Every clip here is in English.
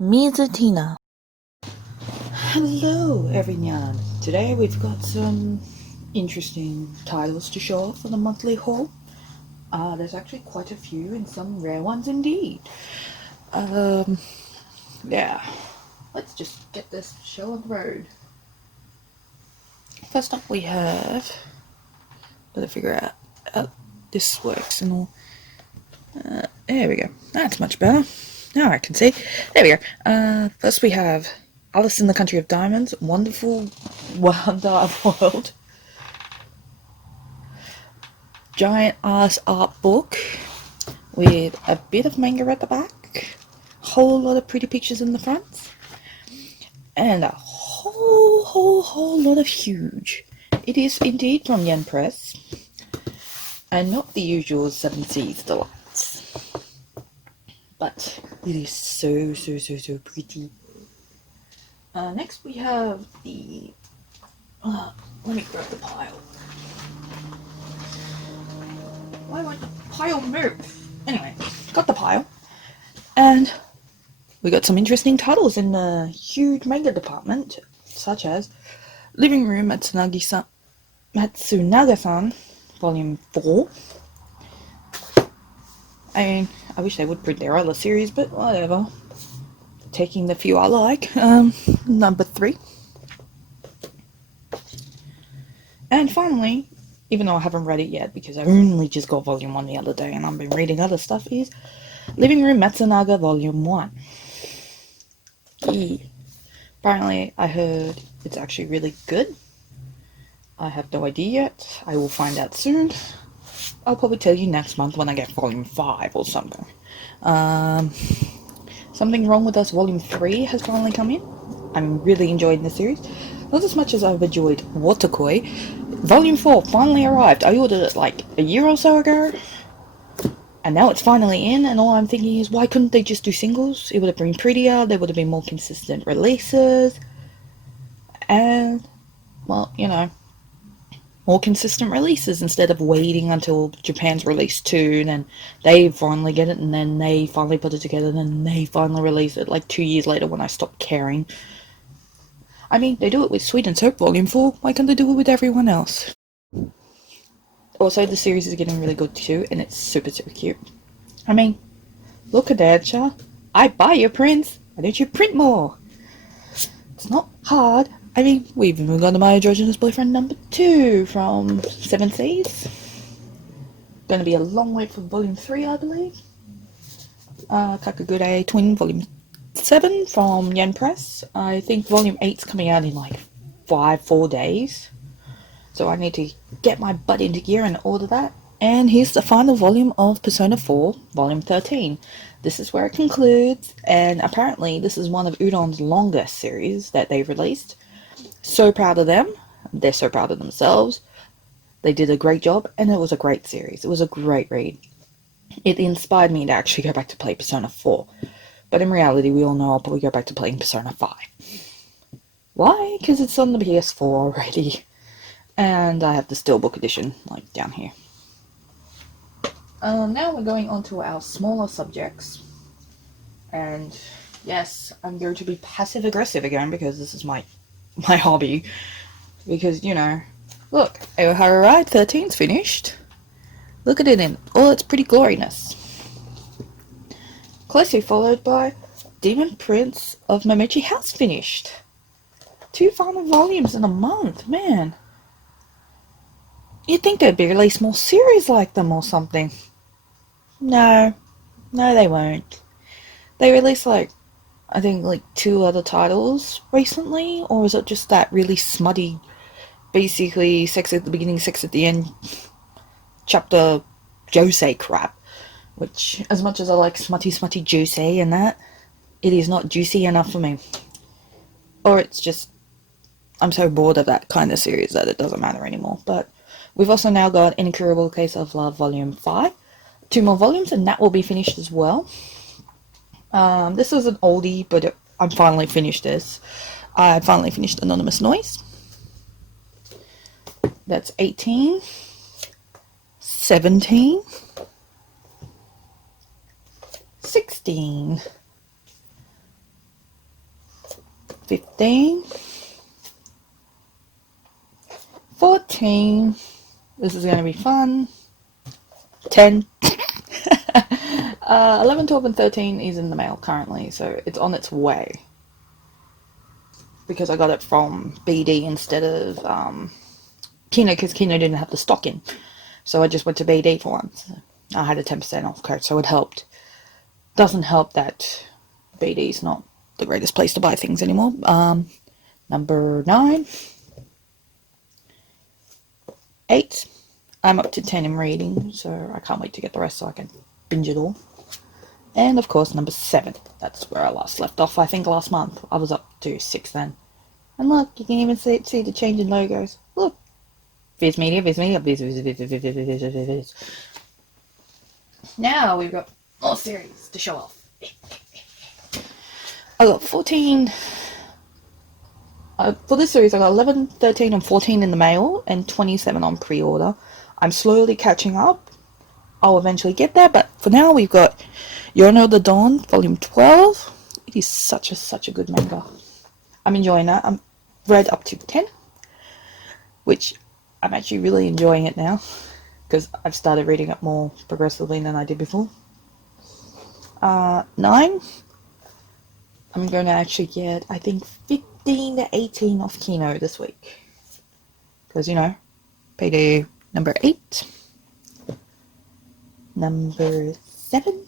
Mizutina. Hello everyone! Today we've got some interesting titles to show off for the monthly haul. There's actually quite a few and some rare ones indeed. Yeah. Let's just get this show on the road. First up we have... Gotta figure out how this works and all. There we go. That's much better. Now I can see. There we go. First we have Alice in the Country of Diamonds, Wonderful Wonder World. Giant ass art book with a bit of manga at the back, whole lot of pretty pictures in the front, and a whole lot of huge. It is indeed from Yen Press, and not the usual Seven Seas Deluxe, but it is so pretty. Next we have the... let me grab the pile. Why won't the pile move? Anyway, got the pile. And we got some interesting titles in the huge manga department, such as Living Room Matsunaga-san, Volume 4. I mean, I wish they would print their other series, but whatever. Taking the few I like. Number 3. And finally, even though I haven't read it yet because I only just got Volume 1 the other day and I've been reading other stuff, is Living Room Matsunaga Volume 1. Apparently, I heard it's actually really good. I have no idea yet. I will find out soon. I'll probably tell you next month when I get Volume 5 or something. Something Wrong With Us Volume 3 has finally come in. I'm really enjoying the series. Not as much as I've enjoyed Waterkoi. Volume 4 finally arrived. I ordered it like a year or so ago. And now it's finally in, and all I'm thinking is, why couldn't they just do singles? It would have been prettier, there would have been more consistent releases. And, well, you know, more consistent releases instead of waiting until Japan's released 2, and then they finally get it, and then they finally put it together, and then they finally release it like 2 years later when I stopped caring. I mean, they do it with Sweet and Soap Volume 4, why can't they do it with everyone else? Also, the series is getting really good too, and it's super cute. I mean, look at that, Cha. I buy your prints. Why don't you print more? It's not hard. I mean, we've even got My Androgynous Boyfriend number 2 from Seven Seas. Gonna be a long wait for Volume 3, I believe. Kakagure Twin Volume 7 from Yen Press. I think Volume 8's coming out in like 4 days. So I need to get my butt into gear and order that. And here's the final volume of Persona 4, Volume 13. This is where it concludes, and apparently this is one of Udon's longest series that they've released. So proud of them. They're so proud of themselves. They did a great job, and it was a great series. It was a great read. It inspired me to actually go back to play Persona 4. But in reality, we all know I'll probably go back to playing Persona 5. Why? Because it's on the PS4 already. And I have the Steelbook edition, like, down here. Now we're going on to our smaller subjects. And, yes, I'm going to be passive-aggressive again, because this is my hobby. Because, you know, look, Ohara Ride 13's finished. Look at it in all its pretty gloriness. Closely followed by Demon Prince of Momochi House finished. 2 final volumes in a month, man. You'd think they'd be released more series like them or something. No, they won't. They released like, I think like 2 other titles recently, or is it just that really smutty, basically sex at the beginning, sex at the end, chapter josei crap? Which, as much as I like smutty josei and that, it is not juicy enough for me. Or it's just, I'm so bored of that kind of series that it doesn't matter anymore. But we've also now got Incurable Case of Love Volume 5. 2 more volumes, and that will be finished as well. This is an oldie, but I'm finally finished this. I finally finished Anonymous Noise. That's 18, 17, 16, 15, 14, this is going to be fun, 10, 11, 12, and 13 is in the mail currently, so it's on its way. Because I got it from BD instead of Kino, because Kino didn't have the stock in. So I just went to BD for once. I had a 10% off code, so it helped. Doesn't help that BD's not the greatest place to buy things anymore. Number 9. 8. I'm up to 10 in reading, so I can't wait to get the rest so I can binge it all. And of course, number 7. That's where I last left off, I think last month. I was up to 6 then. And look, you can even see the change in logos. Look. Viz Media, Viz Media, Viz. Now we've got more series to show off. I got 14... for this series, I got 11, 13, and 14 in the mail, and 27 on pre-order. I'm slowly catching up. I'll eventually get there, but for now we've got Yono the Dawn, Volume 12. It is such a good manga. I'm enjoying that. I'm read up to 10, which I'm actually really enjoying it now, because I've started reading it more progressively than I did before. 9, I'm going to actually get, I think, 15 to 18 off Kino this week. Because, you know, payday number 8. Number 7.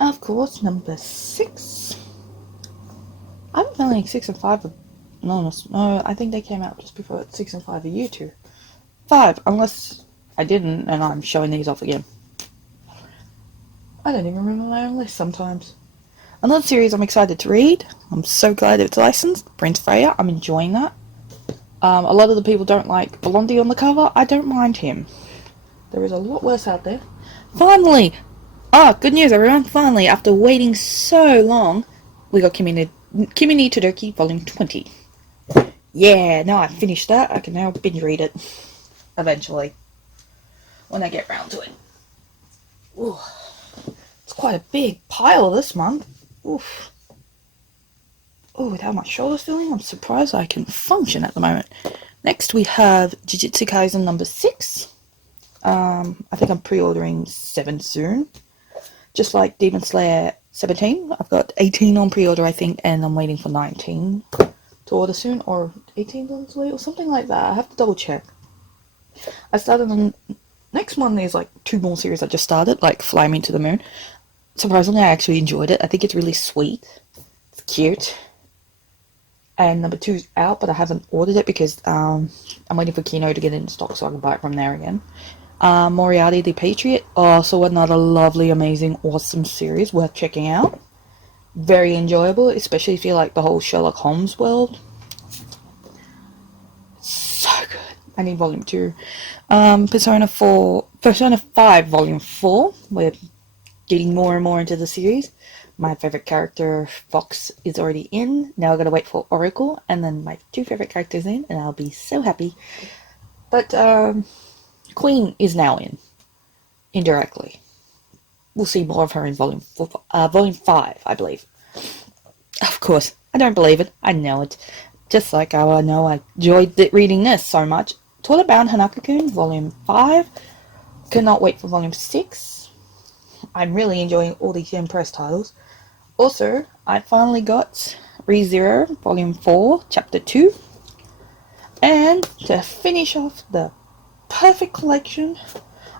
Of course, number 6. I'm feeling 6 and 5 are... No, I think they came out just before 6 and 5 are you two. 5, unless I didn't and I'm showing these off again. I don't even remember my own list sometimes. Another series I'm excited to read. I'm so glad it's licensed. Prince Freya. I'm enjoying that. A lot of the people don't like Blondie on the cover. I don't mind him. There is a lot worse out there. Finally! Good news everyone. Finally, after waiting so long, we got Kimi ni Todoki Volume 20. Yeah, now I've finished that. I can now binge read it. Eventually. When I get round to it. Ooh. It's quite a big pile this month. Oof. Oh, with how my shoulder's feeling, I'm surprised I can function at the moment. Next we have Jujutsu Kaisen number 6. I think I'm pre-ordering 7 soon. Just like Demon Slayer 17. I've got 18 on pre-order, I think, and I'm waiting for 19 to order soon. Or 18 on its way, or something like that. I have to double check. I started on... Next one is like 2 more series I just started, like Fly Me to the Moon. Surprisingly, I actually enjoyed it. I think it's really sweet. It's cute. And number 2's out, but I haven't ordered it because I'm waiting for Kino to get it in stock so I can buy it from there again. Moriarty the Patriot. Also another lovely, amazing, awesome series worth checking out. Very enjoyable, especially if you like the whole Sherlock Holmes world. So good. I need Volume 2. Persona 5 Volume 4. We're getting more and more into the series. My favourite character, Fox, is already in. Now I've got to wait for Oracle, and then my 2 favourite characters in, and I'll be so happy. But, Queen is now in. Indirectly. We'll see more of her in Volume 5, I believe. Of course, I don't believe it. I know it. Just like how I know I enjoyed reading this so much. Toilet Bound Hanako-kun, Volume 5. Cannot wait for Volume 6. I'm really enjoying all these Impress titles. Also, I finally got ReZero, Volume 4, Chapter 2. And to finish off the perfect collection,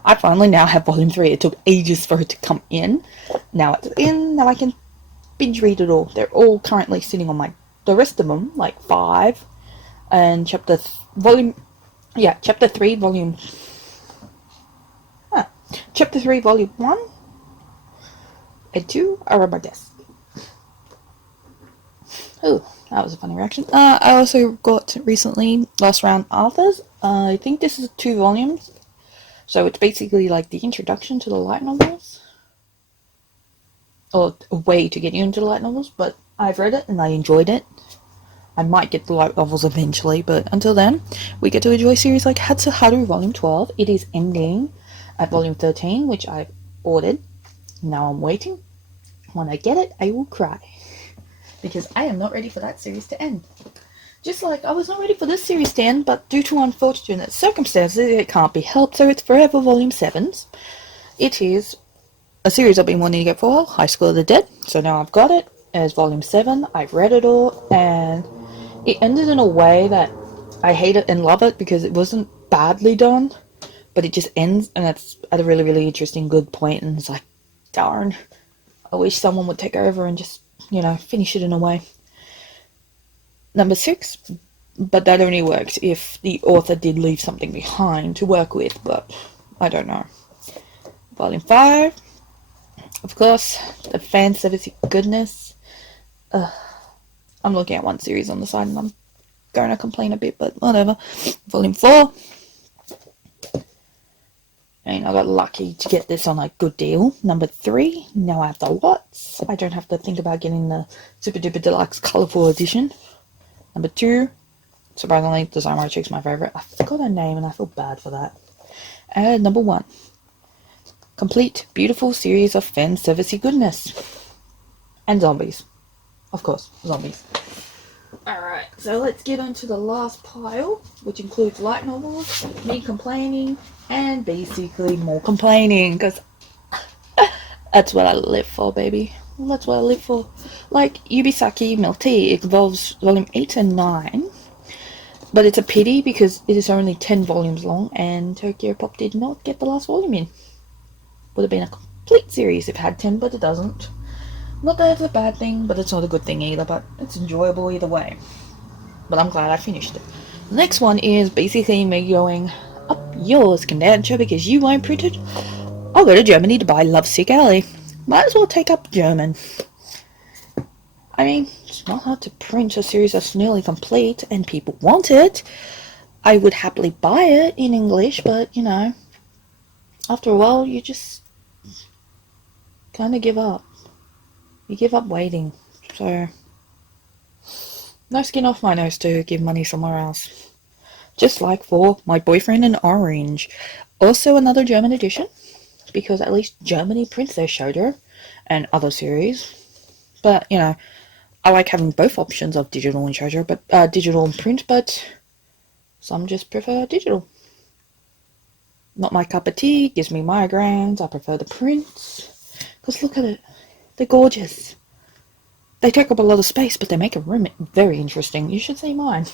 I finally now have Volume 3. It took ages for it to come in. Now it's in, now I can binge read it all. They're all currently sitting on the rest of them, like 5. And Chapter 3, Volume... Chapter 3, Volume 1 and 2 are on my desk. Oh, that was a funny reaction. I also got recently Last Round Authors. I think this is 2 volumes. So it's basically like the introduction to the light novels. Or a way to get you into the light novels. But I've read it and I enjoyed it. I might get the light novels eventually. But until then, we get to enjoy series like Hatsuharu Volume 12. It is ending at Volume 13, which I've ordered. Now I'm waiting. When I get it, I will cry. because I am not ready for that series to end. Just like I was not ready for this series to end, but due to unfortunate circumstances, it can't be helped, so it's forever Volume 7s. It is a series I've been wanting to get for a while, High School of the Dead, so now I've got it as Volume 7. I've read it all, and it ended in a way that I hate it and love it because it wasn't badly done, but it just ends, and it's at a really, really interesting, good point, and it's like, darn, I wish someone would take over and just, finish it in a way. Number 6, but that only works if the author did leave something behind to work with, but I don't know. Volume 5, of course, the fan service goodness. I'm looking at one series on the side and I'm going to complain a bit, but whatever. Volume 4. And I got lucky to get this on a good deal. Number 3, now I have the lots. I don't have to think about getting the super duper deluxe colourful edition. Number 2, surprisingly, the Samurai Chick's my favourite. I forgot her name and I feel bad for that. And number 1, complete, beautiful series of fan servicey goodness. And zombies. Of course, zombies. Alright, so let's get on to the last pile, which includes light novels, me complaining, and basically more complaining, because that's what I live for, baby. That's what I live for. Like Yubisaki Milk Tea, it involves volume 8 and 9, but it's a pity because it is only 10 volumes long, and Tokyo Pop did not get the last volume in. Would have been a complete series if it had 10, but it doesn't. Not that it's a bad thing, but it's not a good thing either, but it's enjoyable either way. But I'm glad I finished it. The next one is basically me going, up yours, Kandansha, because you won't print it. I'll go to Germany to buy Lovesick Ellie. Might as well take up German. I mean, it's not hard to print a series that's nearly complete and people want it. I would happily buy it in English, but, after a while you just kind of give up. You give up waiting. So, no skin off my nose to give money somewhere else. Just like for My Boyfriend in Orange. Also another German edition, because at least Germany prints their shoujo and other series. But, I like having both options of digital and shoujo, but digital and print, but some just prefer digital. Not my cup of tea, gives me migraines, I prefer the prints. Because look at it, they're gorgeous. They take up a lot of space, but they make a room very interesting. You should see mine.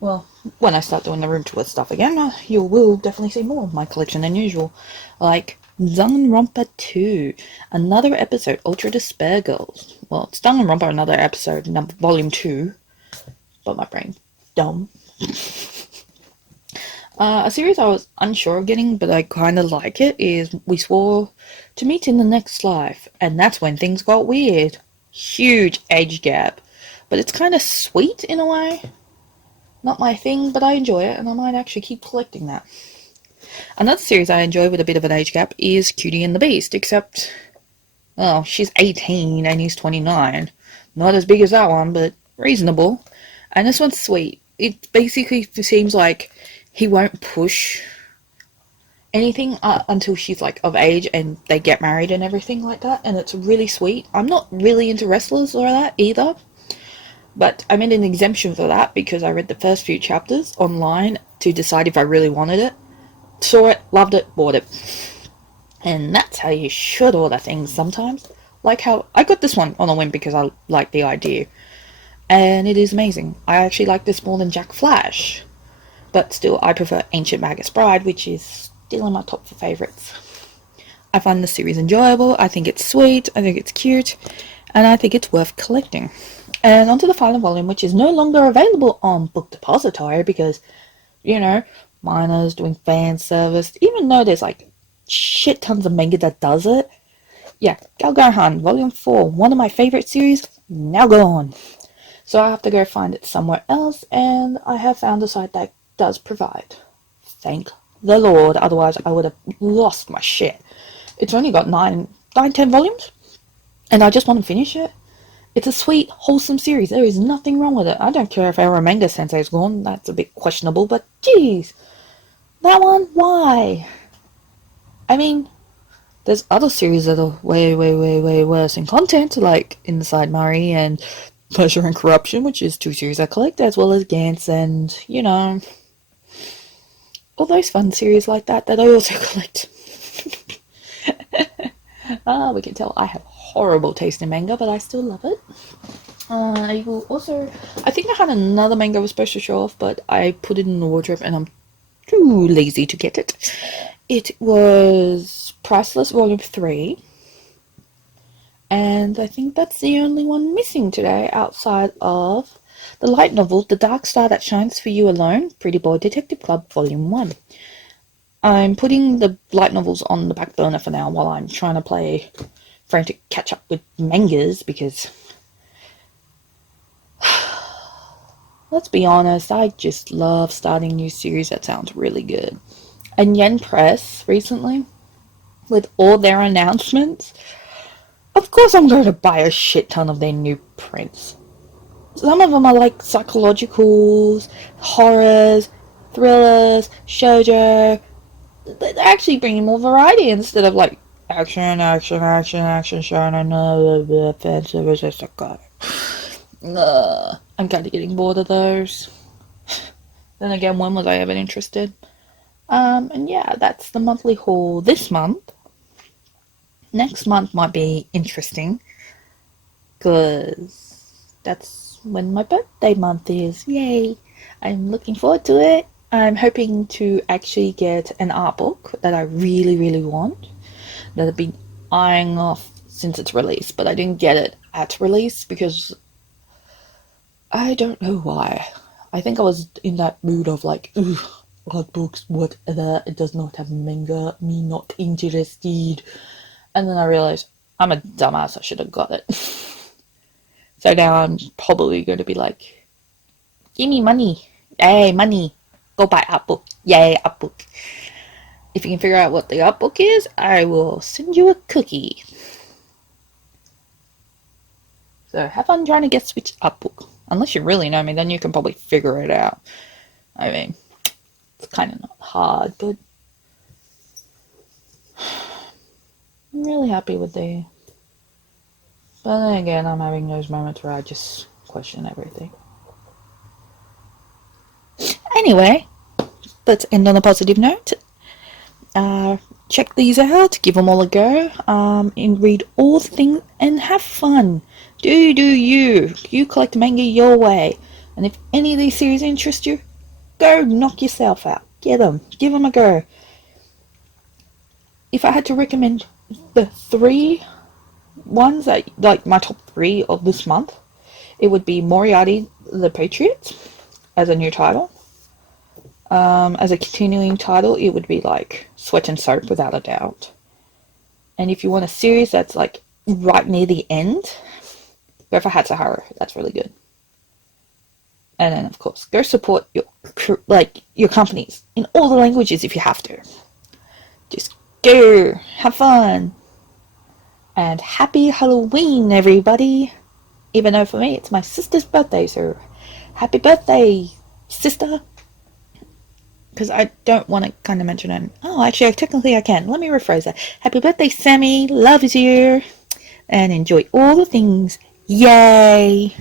Well, when I start doing the room tour stuff again, you will definitely see more of my collection than usual. Like Danganronpa 2, another episode, Ultra Despair Girls. Well, it's Danganronpa Another episode, volume 2, but my brain's dumb. A series I was unsure of getting, but I kind of like it, is We Swore to Meet in the Next Life, and that's when things got weird. Huge age gap, but it's kind of sweet in a way. Not my thing, but I enjoy it, and I might actually keep collecting that. Another series I enjoy with a bit of an age gap is Cutie and the Beast, except, well, she's 18 and he's 29. Not as big as that one, but reasonable. And this one's sweet. It basically seems like he won't push anything until she's like of age and they get married and everything like that, and it's really sweet. I'm not really into wrestlers or that either, but I made an exemption for that because I read the first few chapters online to decide if I really wanted it. Saw it, loved it, bought it. And that's how you should order things sometimes. Like how I got this one on a whim because I like the idea. And it is amazing. I actually like this more than Jack Flash. But still, I prefer Ancient Magus Bride, which is still in my top 4 favourites. I find the series enjoyable, I think it's sweet, I think it's cute, and I think it's worth collecting. And onto the final volume, which is no longer available on Book Depository because, Miners doing fan service, even though there's like shit tons of manga that does it. Yeah, Galgarhan, Volume 4, one of my favourite series, now gone. So I have to go find it somewhere else, and I have found a site that does provide. Thank the Lord, otherwise I would have lost my shit. It's only got 10 volumes, and I just want to finish it. It's a sweet, wholesome series. There is nothing wrong with it. I don't care if our manga sensei's gone. That's a bit questionable, but geez. That one? Why? I mean, There's other series that are way, way, way, way worse in content, like Inside Murray and Pleasure and Corruption, which is 2 series I collect, as well as Gantz and, all those fun series like that I also collect. We can tell I have horrible taste in manga, but I still love it. I think I had another manga I was supposed to show off, but I put it in the wardrobe and I'm too lazy to get it. It was Priceless Volume 3. And I think that's the only one missing today outside of the light novel, The Dark Star That Shines for You Alone, Pretty Boy Detective Club Volume 1. I'm putting the light novels on the back burner for now while I'm trying to play frantic catch up with mangas because let's be honest, I just love starting new series that sounds really good. And Yen Press recently, with all their announcements, of course I'm going to buy a shit ton of their new prints. Some of them are like psychologicals, horrors, thrillers, shoujo. They're actually bringing more variety instead of like action, shonen, fan service, etc. I'm kind of getting bored of those. Then again, when was I ever interested? And yeah, that's the monthly haul this month. Next month might be interesting because that's when my birthday month is. Yay! I'm looking forward to it. I'm hoping to actually get an art book that I really, really want, that I've been eyeing off since its release, but I didn't get it at release because I don't know why. I think I was in that mood of like, ugh, art books, whatever, it does not have manga, me not interested. And then I realized I'm a dumbass, I should have got it. So now I'm probably going to be like, give me money. Hey, money. Go buy art book. Yay, art book. If you can figure out what the art book is, I will send you a cookie. So have fun trying to guess which art book. Unless you really know me, then you can probably figure it out. I mean, it's kind of not hard, but I'm really happy with the... But then again, I'm having those moments where I just question everything. Anyway, let's end on a positive note. Check these out, give them all a go, and read all the things and have fun. Do you. You collect manga your way. And if any of these series interest you, go knock yourself out. Get them. Give them a go. If I had to recommend the 3 ones that, like my top 3 of this month, it would be Moriarty the Patriot as a new title. As a continuing title, it would be like Sweat and Soap, without a doubt. And if you want a series that's like right near the end, go for Hatsuharu. That's really good. And then, of course, go support your companies in all the languages if you have to. Just go, have fun, and happy Halloween, everybody. Even though for me it's my sister's birthday, so happy birthday, sister. Because I don't want to kind of mention it. Oh, actually, technically I can. Let me rephrase that. Happy birthday, Sammy. Loves you. And enjoy all the things. Yay.